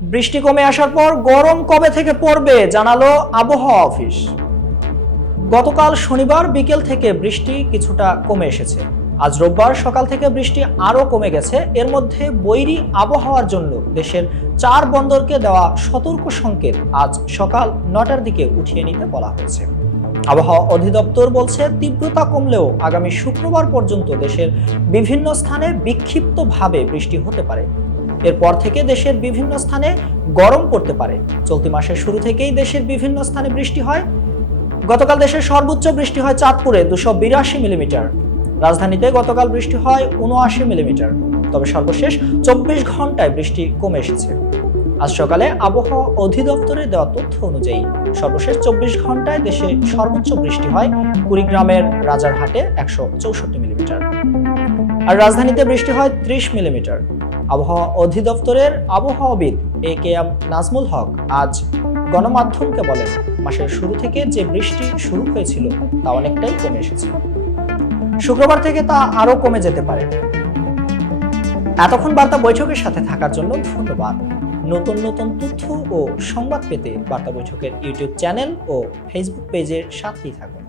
বৃষ্টি কমে আসার পর গরম কবে থেকে পড়বে জানালো আবহাওয়া অফিস। গতকাল শনিবার বিকেল থেকে বৃষ্টি কিছুটা কমে এসেছে। আজ রোববার সকাল থেকে বৃষ্টি আরও কমে গেছে। এর মধ্যে বৈরী আবহাওয়ার জন্য দেশের চার বন্দরকে দেওয়া সতর্ক সংকেত আজ সকাল নটার দিকে উঠিয়ে নিতে বলা হয়েছে। আবহাওয়া অধিদপ্তর বলছে, তীব্রতা কমলেও আগামী শুক্রবার পর্যন্ত দেশের বিভিন্ন স্থানে বিক্ষিপ্তভাবে বৃষ্টি হতে পারে। এরপর থেকে দেশের বিভিন্ন স্থানে গরম পড়তে পারে। চলতি মাসের শুরু থেকেই দেশের বিভিন্ন স্থানে বৃষ্টি হয়। গতকাল দেশের সর্বোচ্চ বৃষ্টি হয় চাঁদপুরে দুশো বিরাশি মিলিমিটার। রাজধানীতে গতকাল বৃষ্টি হয় উনআশি মিলিমিটার। তবে সর্বশেষ চব্বিশ ঘন্টায় বৃষ্টি কমে এসেছে। আজ সকালে আবহাওয়া অধিদপ্তরের দেওয়া তথ্য অনুযায়ী সর্বশেষ চব্বিশ ঘন্টায় দেশে সর্বোচ্চ বৃষ্টি হয় কুড়িগ্রামের রাজারহাটে একশো চৌষট্টি মিলিমিটার। আর রাজধানীতে বৃষ্টি হয় ত্রিশ মিলিমিটার। আবহাওয়া অধিদপ্তরের আবহাওয়াবিদ এ কে এম নাজমুল হক আজ গণমাধ্যমকে বলেন, মাসের শুরু থেকে যে বৃষ্টি শুরু হয়েছিল তা অনেকটাই কমে এসেছে। শুক্রবার থেকে তা আরও কমে যেতে পারে। এতক্ষণ বার্তা বৈঠকের সাথে থাকার জন্য ধন্যবাদ। নতুন নতুন তথ্য ও সংবাদ পেতে বার্তা বৈঠকের ইউটিউব চ্যানেল ও ফেসবুক পেজের সাথেই থাকুন।